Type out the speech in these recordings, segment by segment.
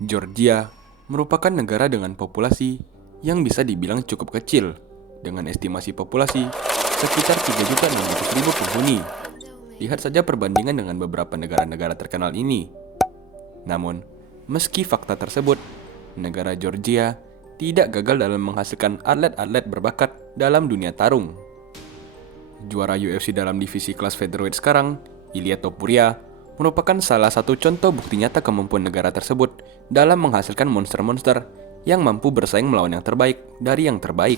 Georgia merupakan negara dengan populasi yang bisa dibilang cukup kecil, dengan estimasi populasi sekitar 3.600.000 penghuni. Lihat saja perbandingan dengan beberapa negara-negara terkenal ini. Namun, meski fakta tersebut, negara Georgia tidak gagal dalam menghasilkan atlet-atlet berbakat dalam dunia tarung. Juara UFC dalam divisi kelas featherweight sekarang, Ilia Topuria, merupakan salah satu contoh bukti nyata kemampuan negara tersebut dalam menghasilkan monster-monster yang mampu bersaing melawan yang terbaik dari yang terbaik.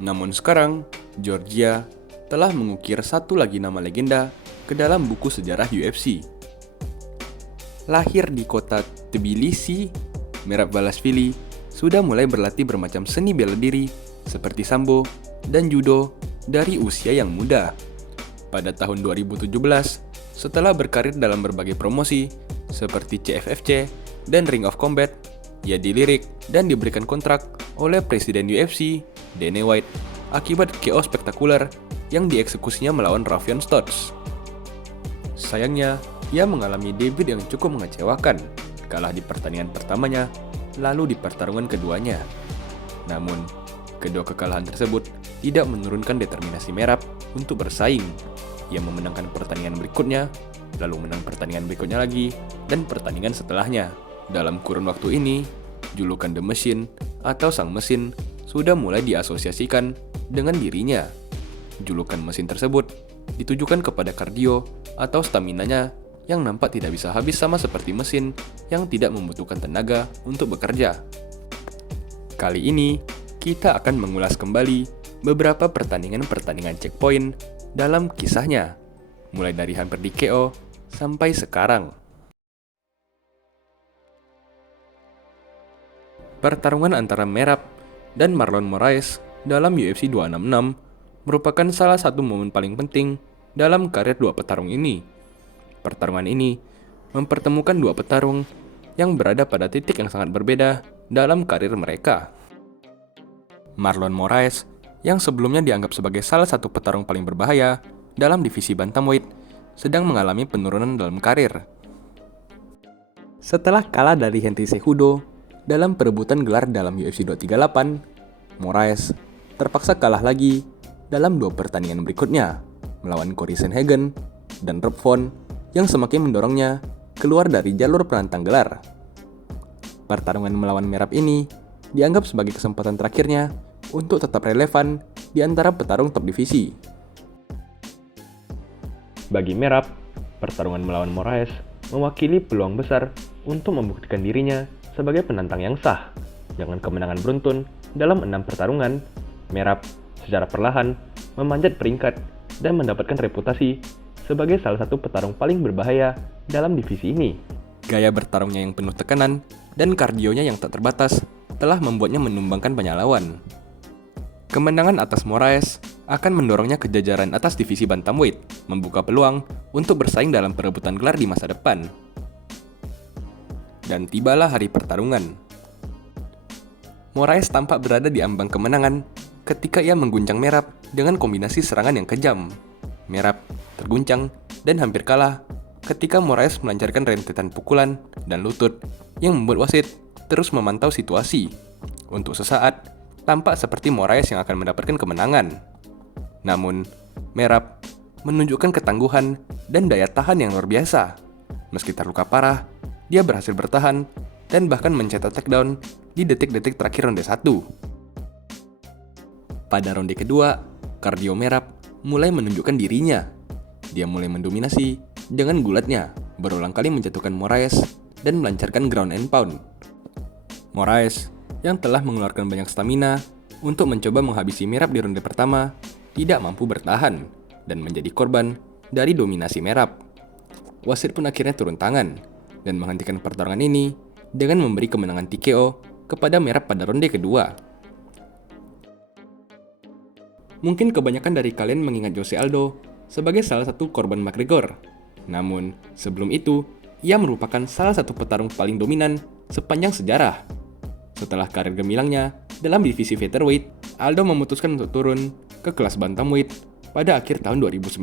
Namun sekarang, Georgia telah mengukir satu lagi nama legenda ke dalam buku sejarah UFC. Lahir di kota Tbilisi, Merab Dvalishvili sudah mulai berlatih bermacam seni bela diri seperti sambo dan judo dari usia yang muda. Pada tahun 2017, setelah berkarir dalam berbagai promosi seperti CFFC dan Ring of Combat, ia dilirik dan diberikan kontrak oleh Presiden UFC, Dana White, akibat KO spektakuler yang dieksekusinya melawan Raufeon Stots. Sayangnya, ia mengalami debut yang cukup mengecewakan, kalah di pertandingan pertamanya, lalu di pertarungan keduanya. Namun, kedua kekalahan tersebut tidak menurunkan determinasi Merab untuk bersaing. Ia memenangkan pertandingan berikutnya, lalu menang pertandingan berikutnya lagi, dan pertandingan setelahnya. Dalam kurun waktu ini, julukan The Machine atau Sang Mesin sudah mulai diasosiasikan dengan dirinya. Julukan mesin tersebut ditujukan kepada kardio atau staminanya yang nampak tidak bisa habis sama seperti mesin yang tidak membutuhkan tenaga untuk bekerja. Kali ini, kita akan mengulas kembali beberapa pertandingan-pertandingan checkpoint dalam kisahnya, mulai dari hampir di KO sampai sekarang. Pertarungan antara Merab dan Marlon Moraes dalam UFC 266 merupakan salah satu momen paling penting dalam karir dua petarung ini. Pertarungan ini mempertemukan dua petarung yang berada pada titik yang sangat berbeda dalam karir mereka. Marlon Moraes, yang sebelumnya dianggap sebagai salah satu petarung paling berbahaya dalam divisi bantamweight, sedang mengalami penurunan dalam karir. Setelah kalah dari Henry Cejudo dalam perebutan gelar dalam UFC 238, Moraes terpaksa kalah lagi dalam dua pertandingan berikutnya, melawan Cory Sandhagen dan Rob Font yang semakin mendorongnya keluar dari jalur penantang gelar. Pertarungan melawan Merab ini dianggap sebagai kesempatan terakhirnya untuk tetap relevan di antara petarung top divisi. Bagi Merab, pertarungan melawan Moraes mewakili peluang besar untuk membuktikan dirinya sebagai penantang yang sah. Dengan kemenangan beruntun dalam 6 pertarungan, Merab secara perlahan memanjat peringkat dan mendapatkan reputasi sebagai salah satu petarung paling berbahaya dalam divisi ini. Gaya bertarungnya yang penuh tekanan dan kardionya yang tak terbatas telah membuatnya menumbangkan banyak lawan. Kemenangan atas Moraes akan mendorongnya ke jajaran atas divisi bantamweight, membuka peluang untuk bersaing dalam perebutan gelar di masa depan. Dan tibalah hari pertarungan. Moraes tampak berada di ambang kemenangan ketika ia mengguncang Merab dengan kombinasi serangan yang kejam. Merab terguncang dan hampir kalah ketika Moraes melancarkan rentetan pukulan dan lutut yang membuat wasit terus memantau situasi. Untuk sesaat, tampak seperti Moraes yang akan mendapatkan kemenangan. Namun, Merab menunjukkan ketangguhan dan daya tahan yang luar biasa. Meski terluka parah, dia berhasil bertahan dan bahkan mencetak takedown di detik-detik terakhir ronde 1. Pada ronde kedua, kardio Merab mulai menunjukkan dirinya. Dia mulai mendominasi dengan gulatnya, berulang kali menjatuhkan Moraes dan melancarkan ground and pound. Moraes yang telah mengeluarkan banyak stamina untuk mencoba menghabisi Merab di ronde pertama, tidak mampu bertahan dan menjadi korban dari dominasi Merab. Wasit pun akhirnya turun tangan dan menghentikan pertarungan ini dengan memberi kemenangan TKO kepada Merab pada ronde kedua. Mungkin kebanyakan dari kalian mengingat Jose Aldo sebagai salah satu korban McGregor. Namun, sebelum itu, ia merupakan salah satu petarung paling dominan sepanjang sejarah. Setelah karir gemilangnya dalam divisi featherweight, Aldo memutuskan untuk turun ke kelas bantamweight pada akhir tahun 2019.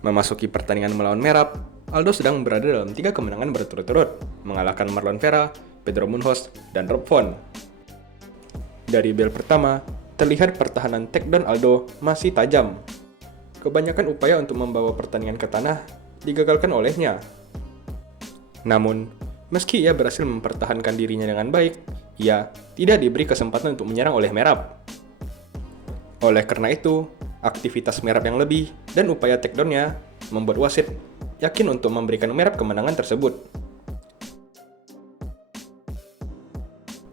Memasuki pertandingan melawan Merab, Aldo sedang berada dalam 3 kemenangan berturut-turut, mengalahkan Marlon Vera, Pedro Munhoz, dan Rob Font. Dari bel pertama, terlihat pertahanan takedown Aldo masih tajam. Kebanyakan upaya untuk membawa pertandingan ke tanah digagalkan olehnya. Namun, meski ia berhasil mempertahankan dirinya dengan baik, ia tidak diberi kesempatan untuk menyerang oleh Merab. Oleh karena itu, aktivitas Merab yang lebih dan upaya takedown-nya membuat wasit yakin untuk memberikan Merab kemenangan tersebut.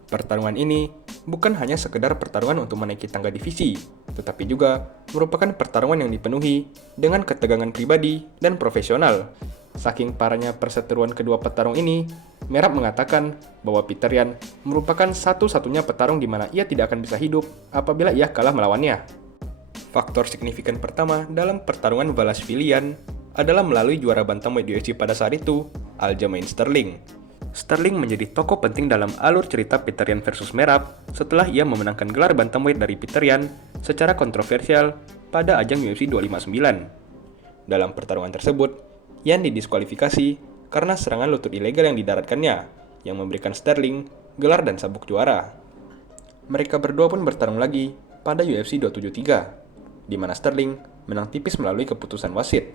Pertarungan ini bukan hanya sekedar pertarungan untuk menaiki tangga divisi, tetapi juga merupakan pertarungan yang dipenuhi dengan ketegangan pribadi dan profesional. Saking parahnya perseteruan kedua petarung ini, Merab mengatakan bahwa Peter Yan merupakan satu-satunya petarung di mana ia tidak akan bisa hidup apabila ia kalah melawannya. Faktor signifikan pertama dalam pertarungan Balasvili-Yan adalah melalui juara bantamweight UFC pada saat itu, Aljamain Sterling. Sterling menjadi tokoh penting dalam alur cerita Peter Yan versus Merab setelah ia memenangkan gelar bantamweight dari Peter Yan secara kontroversial pada ajang UFC 259. Dalam pertarungan tersebut, Yan didiskualifikasi karena serangan lutut ilegal yang didaratkannya, yang memberikan Sterling gelar dan sabuk juara. Mereka berdua pun bertarung lagi pada UFC 273, di mana Sterling menang tipis melalui keputusan wasit.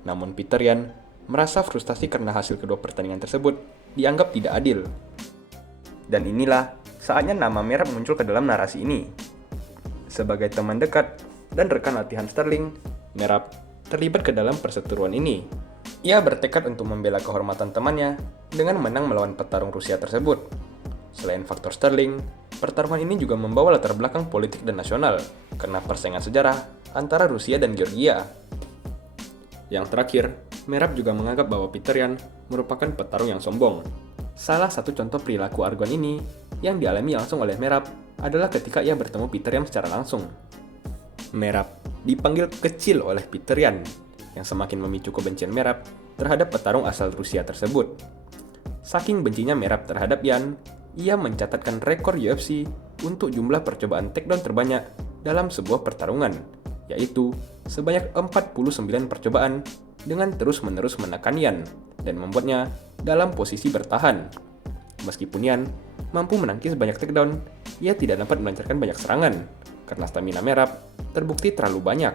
Namun Peter Yan merasa frustasi karena hasil kedua pertandingan tersebut dianggap tidak adil. Dan inilah saatnya nama Merab muncul ke dalam narasi ini. Sebagai teman dekat dan rekan latihan Sterling, Merab terlibat ke dalam perseteruan ini. Ia bertekad untuk membela kehormatan temannya dengan menang melawan petarung Rusia tersebut. Selain faktor Sterling, pertarungan ini juga membawa latar belakang politik dan nasional karena persaingan sejarah antara Rusia dan Georgia. Yang terakhir, Merab juga menganggap bahwa Peter Yan merupakan petarung yang sombong. Salah satu contoh perilaku argon ini yang dialami langsung oleh Merab adalah ketika ia bertemu Peter Yan secara langsung. Merab dipanggil kecil oleh Peter Yan, yang semakin memicu kebencian Merab terhadap petarung asal Rusia tersebut. Saking bencinya Merab terhadap Yan, ia mencatatkan rekor UFC untuk jumlah percobaan takedown terbanyak dalam sebuah pertarungan, yaitu sebanyak 49 percobaan dengan terus-menerus menekan Yan dan membuatnya dalam posisi bertahan. Meskipun Yan mampu menangkis banyak takedown, ia tidak dapat melancarkan banyak serangan karena stamina Merab terbukti terlalu banyak.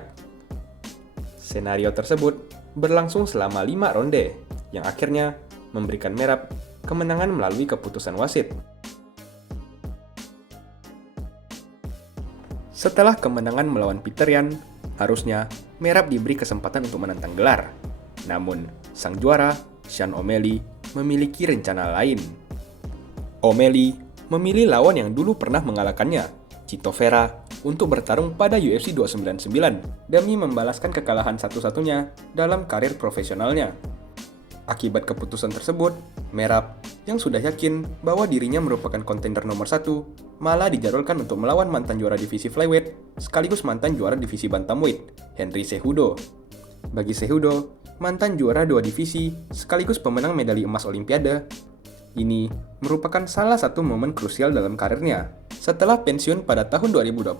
Senario tersebut berlangsung selama 5 ronde, yang akhirnya memberikan Merab kemenangan melalui keputusan wasit. Setelah kemenangan melawan Peter Yan, harusnya Merab diberi kesempatan untuk menantang gelar. Namun, sang juara, Sean O'Malley, memiliki rencana lain. O'Malley memilih lawan yang dulu pernah mengalahkannya, Chito Vera, untuk bertarung pada UFC 299 demi membalaskan kekalahan satu-satunya dalam karir profesionalnya. Akibat keputusan tersebut, Merab, yang sudah yakin bahwa dirinya merupakan kontender nomor 1, malah dijadwalkan untuk melawan mantan juara divisi flyweight sekaligus mantan juara divisi bantamweight, Henry Cejudo. Bagi Cejudo, mantan juara 2 divisi sekaligus pemenang medali emas Olimpiade, ini merupakan salah satu momen krusial dalam karirnya. Setelah pensiun pada tahun 2020,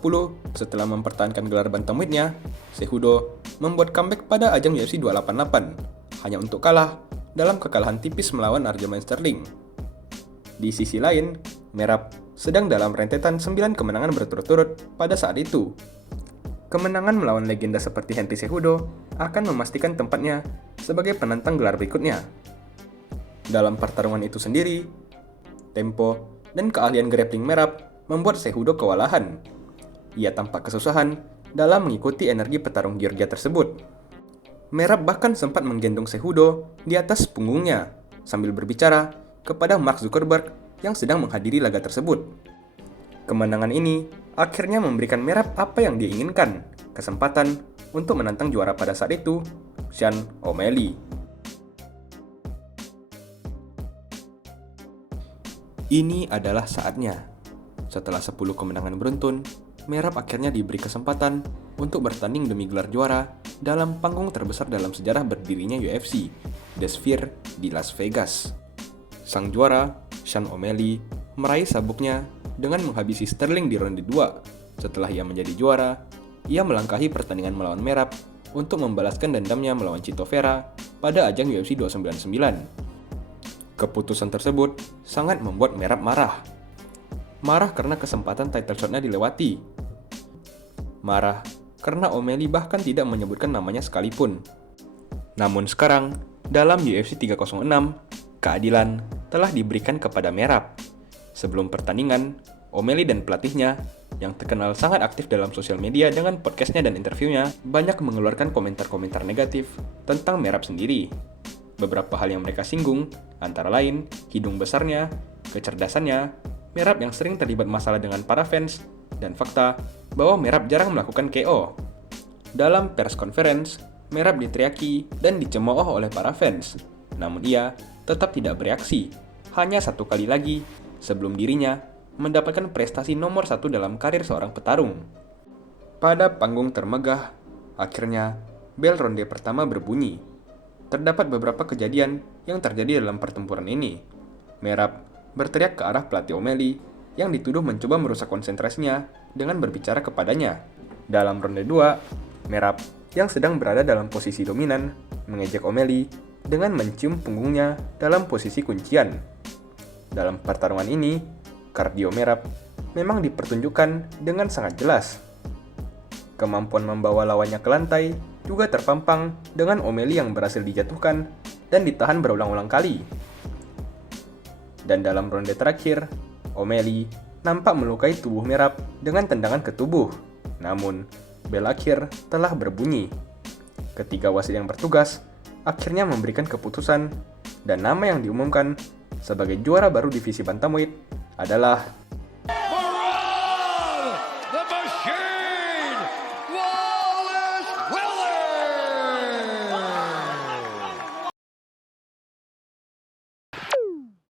setelah mempertahankan gelar bantamweightnya, Cejudo membuat comeback pada ajang UFC 288, hanya untuk kalah dalam kekalahan tipis melawan Aljamain Sterling. Di sisi lain, Merab sedang dalam rentetan 9 kemenangan berturut-turut pada saat itu. Kemenangan melawan legenda seperti Henry Cejudo akan memastikan tempatnya sebagai penantang gelar berikutnya. Dalam pertarungan itu sendiri, tempo dan keahlian grappling Merab membuat Cejudo kewalahan. Ia tampak kesusahan dalam mengikuti energi petarung Georgia tersebut. Merab bahkan sempat menggendong Cejudo di atas punggungnya sambil berbicara kepada Mark Zuckerberg yang sedang menghadiri laga tersebut. Kemenangan ini akhirnya memberikan Merab apa yang dia inginkan, kesempatan untuk menantang juara pada saat itu, Sean O'Malley. Ini adalah saatnya. Setelah 10 kemenangan beruntun, Merab akhirnya diberi kesempatan untuk bertanding demi gelar juara dalam panggung terbesar dalam sejarah berdirinya UFC, The Sphere di Las Vegas. Sang juara, Sean O'Malley, meraih sabuknya dengan menghabisi Sterling di ronde 2. Setelah ia menjadi juara, ia melangkahi pertandingan melawan Merab untuk membalaskan dendamnya melawan Chito Vera pada ajang UFC 299. Keputusan tersebut sangat membuat Merab marah. Marah karena kesempatan title shot-nya dilewati. Marah karena O'Malley bahkan tidak menyebutkan namanya sekalipun. Namun sekarang, dalam UFC 306, keadilan telah diberikan kepada Merab. Sebelum pertandingan, O'Malley dan pelatihnya, yang terkenal sangat aktif dalam sosial media dengan podcastnya dan interviewnya, banyak mengeluarkan komentar-komentar negatif tentang Merab sendiri. Beberapa hal yang mereka singgung, antara lain, hidung besarnya, kecerdasannya, Merab yang sering terlibat masalah dengan para fans, dan fakta bahwa Merab jarang melakukan KO. Dalam press conference, Merab diteriaki dan dicemooh oleh para fans, namun ia tetap tidak bereaksi. Hanya satu kali lagi, sebelum dirinya mendapatkan prestasi nomor 1 dalam karir seorang petarung. Pada panggung termegah, akhirnya bel ronde pertama berbunyi. Terdapat beberapa kejadian yang terjadi dalam pertempuran ini. Merab berteriak ke arah pelatih O'Malley yang dituduh mencoba merusak konsentrasinya dengan berbicara kepadanya. Dalam ronde 2, Merab yang sedang berada dalam posisi dominan mengejek O'Malley dengan mencium punggungnya dalam posisi kuncian. Dalam pertarungan ini, kardio Merab memang dipertunjukkan dengan sangat jelas. Kemampuan membawa lawannya ke lantai juga terpampang dengan O'Malley yang berhasil dijatuhkan dan ditahan berulang-ulang kali. Dan dalam ronde terakhir, O'Malley nampak melukai tubuh Merab dengan tendangan ke tubuh. Namun, bel akhir telah berbunyi. Ketiga wasit yang bertugas akhirnya memberikan keputusan dan nama yang diumumkan sebagai juara baru divisi bantamweight adalah